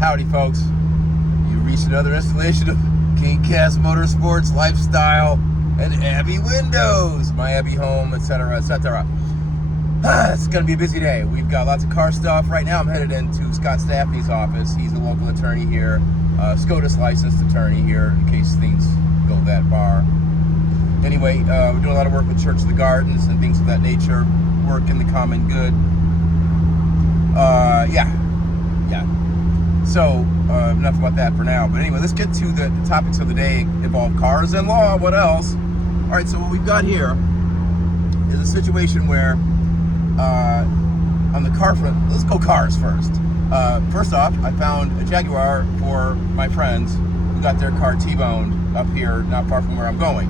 Howdy, folks. You reached another installation of KingCast Motorsports Lifestyle and Abbey Windows, my Abbey home, etc., etc. It's going to be a busy day. We've got lots of car stuff. Right now, I'm headed into Scott Staffney's office. He's a local attorney here, SCOTUS licensed attorney here, in case things go that far. Anyway, we're doing a lot of work with Church of the Gardens and things of that nature. Work in the common good. Yeah. So, enough about that for now. But anyway, let's get to the topics of the day. Involve cars and law. What else? All right, so what we've got here is a situation where on the car front, let's go cars first. First off, I found a Jaguar for my friends who got their car T-boned up here, not far from where I'm going.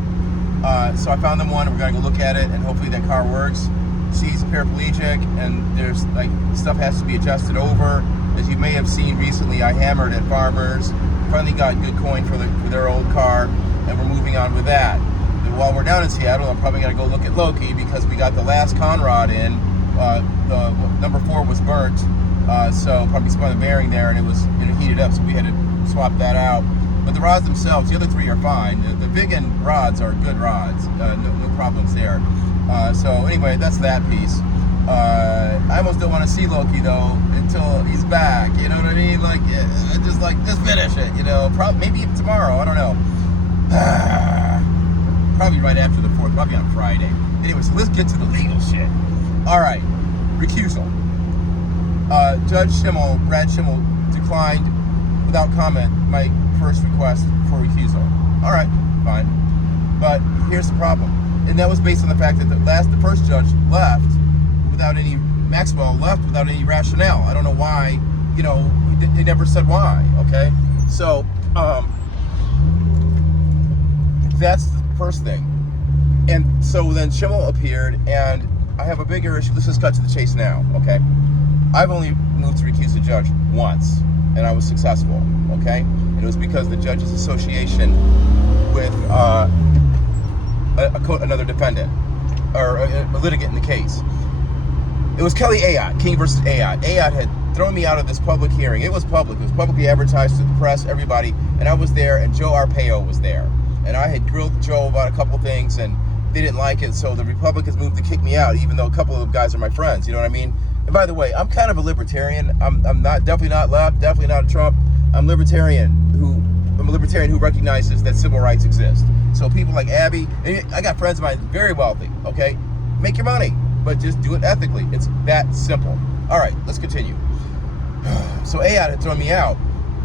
So I found them one, and we're gonna go look at it, and hopefully that car works. See, he's a paraplegic, and there's like stuff has to be adjusted over. As you may have seen recently, I hammered at Farmers, finally got good coin for their old car, and we're moving on with that. And while we're down in Seattle, I'm probably gonna go look at Loki because we got the last Conrod in. The number 4 was burnt, so probably spun the bearing there, and it was heated up, so we had to swap that out. But the rods themselves, the other 3 are fine. The big end rods are good rods, no problems there. So anyway, that's that piece. I almost don't want to see Loki though until he's back. You know what I mean? Like, just finish it. You know, maybe even tomorrow. I don't know. Probably right after the 4th. Probably on Friday. Anyway, so let's get to the legal shit. All right, recusal. Judge Schimel, Brad Schimel, declined without comment my first request for recusal. All right, fine. But here's the problem, and that was based on the fact that the first judge left without any, Maxwell left without any rationale. I don't know why, they never said why, okay? So, that's the first thing. And so then Schimel appeared, and I have a bigger issue. Let's just cut to the chase now, okay? I've only moved to recuse a judge once, and I was successful, okay? And it was because the judge's association with another defendant, or a litigant in the case. It was Kelly Ayotte, King versus Ayotte. Ayotte had thrown me out of this public hearing. It was public. It was publicly advertised to the press, everybody, and I was there, and Joe Arpaio was there. And I had grilled Joe about a couple things, and they didn't like it, so the Republicans moved to kick me out, even though a couple of the guys are my friends, you know what I mean? And by the way, I'm kind of a libertarian. I'm definitely not left, definitely not Trump. I'm a libertarian who recognizes that civil rights exist. So people like Abby, and I got friends of mine very wealthy, okay? Make your money, but just do it ethically. It's that simple. All right, let's continue. So Ayotte had thrown me out,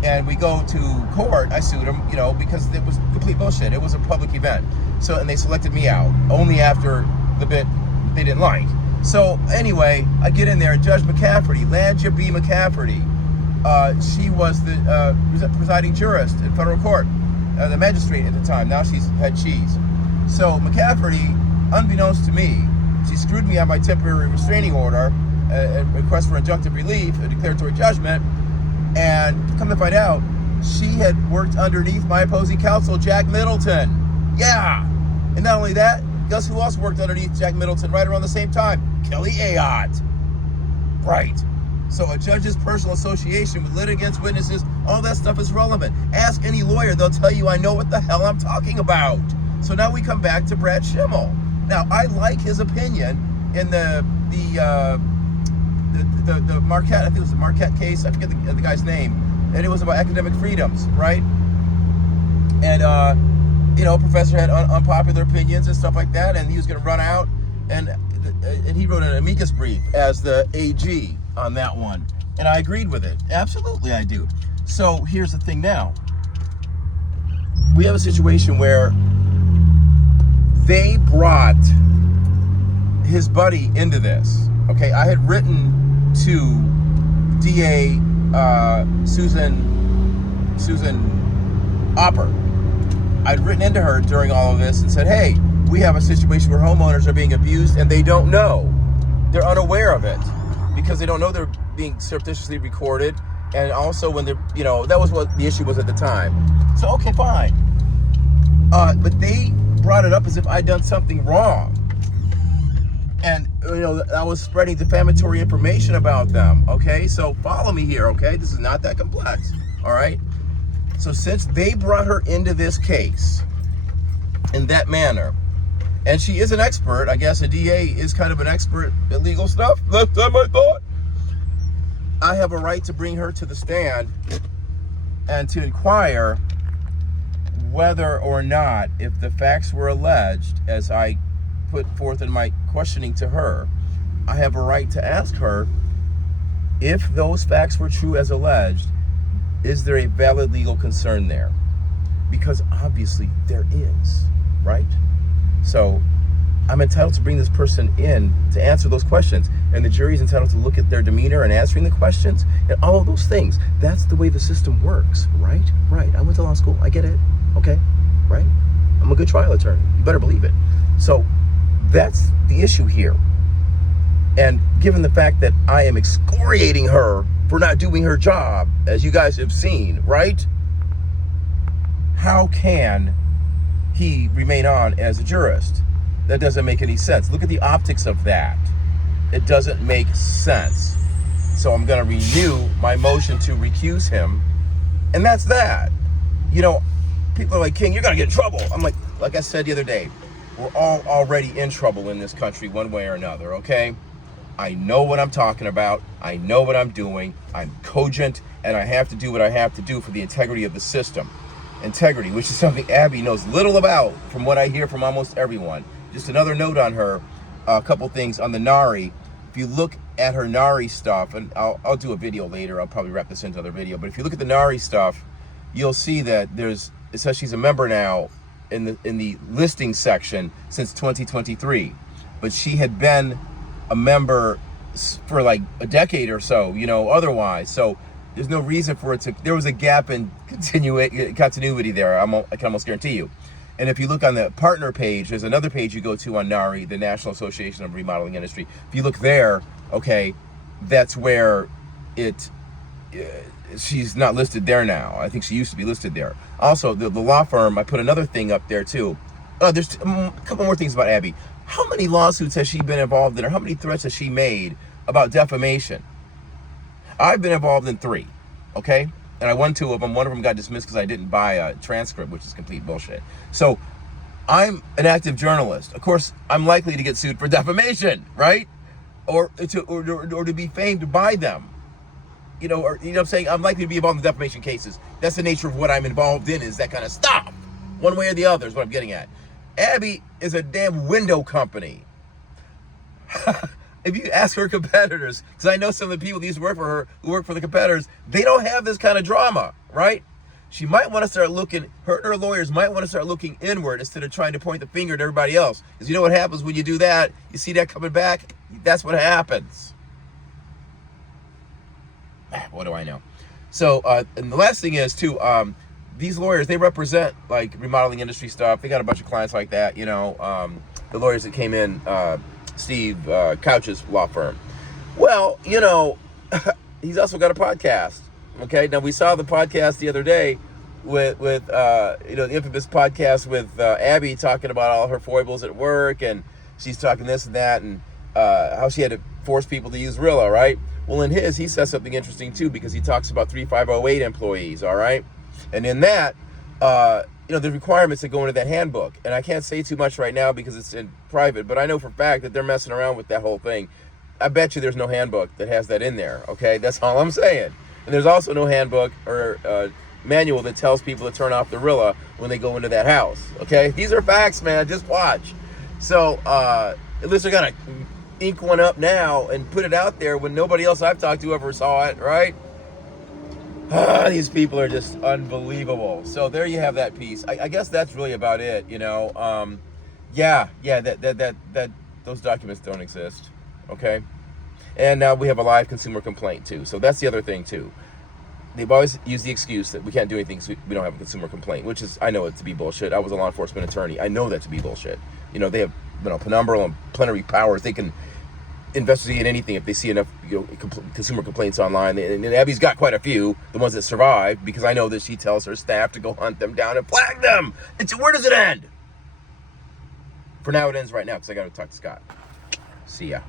and we go to court. I sued him, because it was complete bullshit. It was a public event. So, and they selected me out only after the bit they didn't like. So anyway, I get in there, and Judge McCafferty, Landya B. McCafferty, she was the presiding jurist in federal court, the magistrate at the time. Now she's head cheese. So McCafferty, unbeknownst to me, she screwed me on my temporary restraining order, a request for injunctive relief, a declaratory judgment, and come to find out, she had worked underneath my opposing counsel, Jack Middleton. Yeah! And not only that, guess who else worked underneath Jack Middleton right around the same time? Kelly Ayotte. Right. So a judge's personal association with litigants, witnesses, all that stuff is relevant. Ask any lawyer, they'll tell you I know what the hell I'm talking about. So now we come back to Brad Schimel. Now, I like his opinion in the Marquette, I think it was the Marquette case, I forget the guy's name, and it was about academic freedoms, right? And, professor had unpopular opinions and stuff like that, and he was going to run out, and he wrote an amicus brief as the AG on that one, and I agreed with it. Absolutely, I do. So here's the thing now. We have a situation where they brought his buddy into this. Okay, I had written to DA Susan Opper. I'd written into her during all of this and said, hey, we have a situation where homeowners are being abused and they don't know. They're unaware of it because they don't know they're being surreptitiously recorded. And also when they're, that was what the issue was at the time. So, okay, fine. But they brought it up as if I'd done something wrong. And I was spreading defamatory information about them. Okay, so follow me here. Okay, this is not that complex. All right. So since they brought her into this case in that manner, and she is an expert, I guess a DA is kind of an expert at legal stuff. That's my thought. I have a right to bring her to the stand and to inquire whether or not, if the facts were alleged, as I put forth in my questioning to her, I have a right to ask her, if those facts were true as alleged, is there a valid legal concern there? Because obviously there is, right? So I'm entitled to bring this person in to answer those questions, and the jury is entitled to look at their demeanor and answering the questions and all of those things. That's the way the system works, right? Right. I went to law school. I get it. Okay. Right? I'm a good trial attorney. You better believe it. So that's the issue here. And given the fact that I am excoriating her for not doing her job, as you guys have seen, right? How can he remain on as a jurist? That doesn't make any sense. Look at the optics of that. It doesn't make sense. So I'm going to renew my motion to recuse him. And that's that. People are like, King, you're going to get in trouble. I'm like I said the other day, we're all already in trouble in this country one way or another, okay? I know what I'm talking about. I know what I'm doing. I'm cogent, and I have to do what I have to do for the integrity of the system. Integrity, which is something Abby knows little about from what I hear from almost everyone. Just another note on her, a couple things on the NARI. If you look at her NARI stuff, and I'll do a video later, I'll probably wrap this into another video, but if you look at the NARI stuff, you'll see that it says she's a member now in the listing section since 2023, but she had been a member for like a decade or so, otherwise. So there's no reason for it to, there was a gap in continuity there, I can almost guarantee you. And if you look on the partner page, there's another page you go to on NARI, the National Association of Remodeling Industry. If you look there, okay, that's where she's not listed there now. I think she used to be listed there. Also, the law firm, I put another thing up there too. There's a couple more things about Abby. How many lawsuits has she been involved in, or how many threats has she made about defamation? I've been involved in 3, okay? And I won 2 of them. One of them got dismissed because I didn't buy a transcript, which is complete bullshit. So I'm an active journalist. Of course, I'm likely to get sued for defamation, right? Or to be famed by them. What I'm saying? I'm likely to be involved in defamation cases. That's the nature of what I'm involved in, is that kind of stuff. One way or the other is what I'm getting at. Abby is a damn window company. If you ask her competitors, because I know some of the people that used to work for her, who work for the competitors, they don't have this kind of drama, right? She might want to start looking, her and her lawyers might want to start looking inward instead of trying to point the finger at everybody else. Because you know what happens when you do that? You see that coming back? That's what happens. What do I know? So, and the last thing is, too, these lawyers, they represent, like, remodeling industry stuff. They got a bunch of clients like that, the lawyers that came in, Steve Couch's law firm. Well, he's also got a podcast. Okay, now we saw the podcast the other day with the infamous podcast with Abby talking about all her foibles at work, and she's talking this and that, and how she had to force people to use Rilla, right? Well, in his, he says something interesting too, because he talks about 3508 employees, all right? And in that, the requirements that go into that handbook, and I can't say too much right now because it's in private, but I know for a fact that they're messing around with that whole thing. I bet you there's no handbook that has that in there, okay? That's all I'm saying. And there's also no handbook or manual that tells people to turn off the Rilla when they go into that house, okay? These are facts, man. Just watch. So, at least they're going to ink one up now and put it out there when nobody else I've talked to ever saw it, right? These people are just unbelievable. So there you have that piece. I guess that's really about it, that those documents don't exist, okay? And now we have a live consumer complaint too. So that's the other thing too. They've always used the excuse that we can't do anything because we don't have a consumer complaint, which is, I know it to be bullshit. I was a law enforcement attorney. I know that to be bullshit. They have penumbral and plenary powers. They can investigate anything if they see enough consumer complaints online. And Abby's got quite a few, the ones that survived, because I know that she tells her staff to go hunt them down and flag them. Where does it end? For now, it ends right now because I got to talk to Scott. See ya.